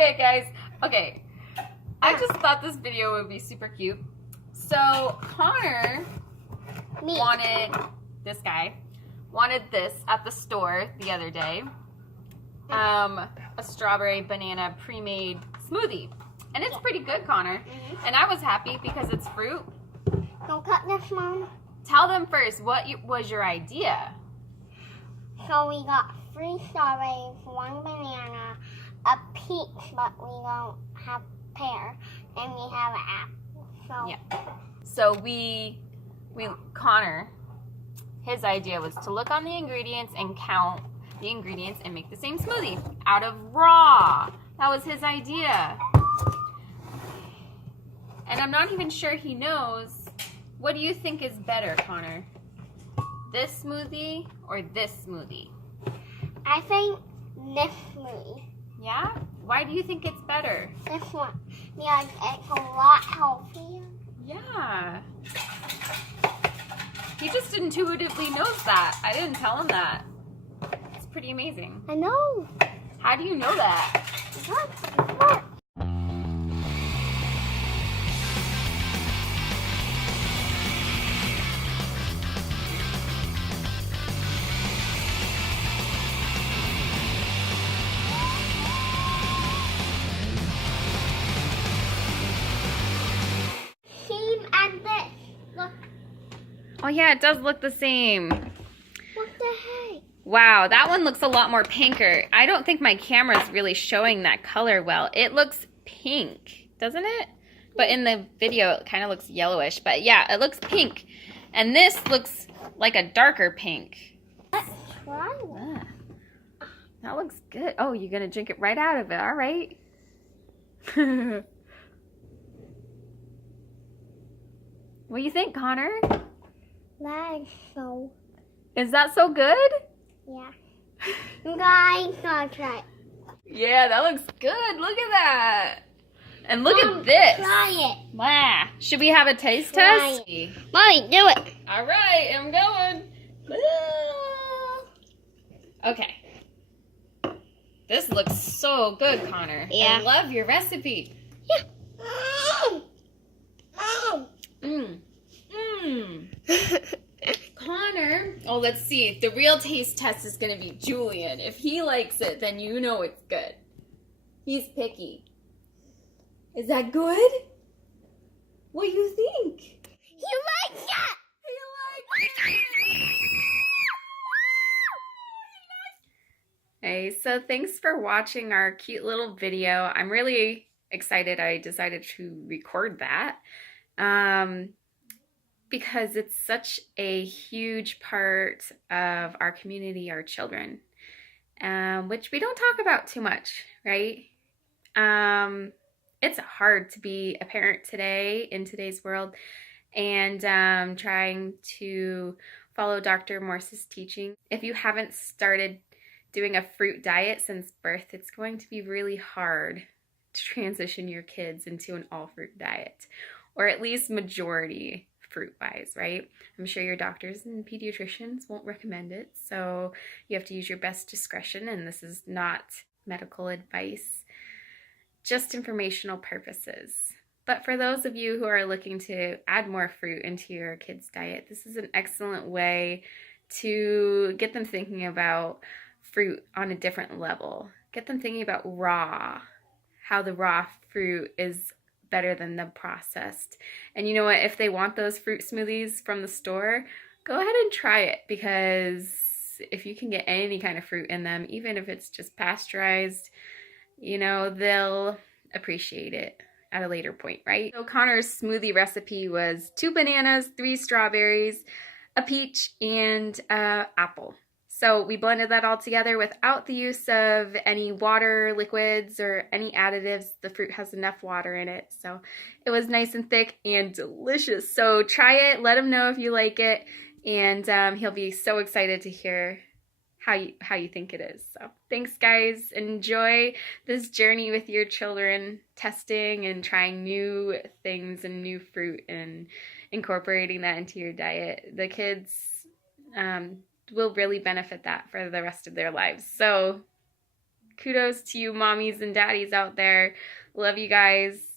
Okay, guys. Okay. I just thought this video would be super cute. So, Connor wanted this at the store the other day. A strawberry banana pre-made smoothie. And it's pretty good, Connor. And I was happy because it's fruit. Don't cut this, Mom. Tell them first, what was your idea? So we got 3 strawberries, 1 banana, a peach, but we don't have pear, and we have an apple. So yeah. So Connor, his idea was to look on the ingredients and count the ingredients and make the same smoothie out of raw. That was his idea. And I'm not even sure he knows. What do you think is better, Connor? This smoothie or this smoothie? I think this smoothie. Yeah? Why do you think it's better? This one. Yeah, it's a lot healthier. Yeah. He just intuitively knows that. I didn't tell him that. It's pretty amazing. I know. How do you know that? What? Oh yeah, it does look the same. What the heck? Wow, that one looks a lot more pinker. I don't think my camera's really showing that color well. It looks pink, doesn't it? But in the video, it kind of looks yellowish. But yeah, it looks pink. And this looks like a darker pink. Let's try it. That looks good. Oh, you're going to drink it right out of it. All right. What do you think, Connor? That is so... Is that so good? Yeah. You guys gotta try it. Yeah, that looks good. Look at that. And look Mom, at this. Try it. Wow. Should we have a taste Try test? it. Mommy, do it. All right, I'm going. Okay. This looks so good, Connor. Yeah. I love your recipe. Yeah. Connor. Oh, let's see. The real taste test is going to be Julian. If he likes it, then you know it's good. He's picky. Is that good? What do you think? You like that? Hey, so thanks for watching our cute little video. I'm really excited I decided to record that because it's such a huge part of our community, our children, which we don't talk about too much, right? It's hard to be a parent today in today's world and trying to follow Dr. Morse's teaching. If you haven't started doing a fruit diet since birth, it's going to be really hard to transition your kids into an all-fruit diet, or at least majority fruit-wise, right? I'm sure your doctors and pediatricians won't recommend it, so you have to use your best discretion, and this is not medical advice, just informational purposes. But for those of you who are looking to add more fruit into your kids' diet, this is an excellent way to get them thinking about fruit on a different level. Get them thinking about raw, how the raw fruit is better than the processed. And you know what? If they want those fruit smoothies from the store, go ahead and try it, because if you can get any kind of fruit in them, even if it's just pasteurized, you know, they'll appreciate it at a later point, right? So Connor's smoothie recipe was 2 bananas, 3 strawberries, a peach, and an apple. So we blended that all together without the use of any water, liquids, or any additives. The fruit has enough water in it, so it was nice and thick and delicious. So try it, let him know if you like it, and he'll be so excited to hear how you think it is. So thanks, guys. Enjoy this journey with your children, testing and trying new things and new fruit and incorporating that into your diet. The kids will really benefit that for the rest of their lives. So kudos to you mommies and daddies out there. Love you guys.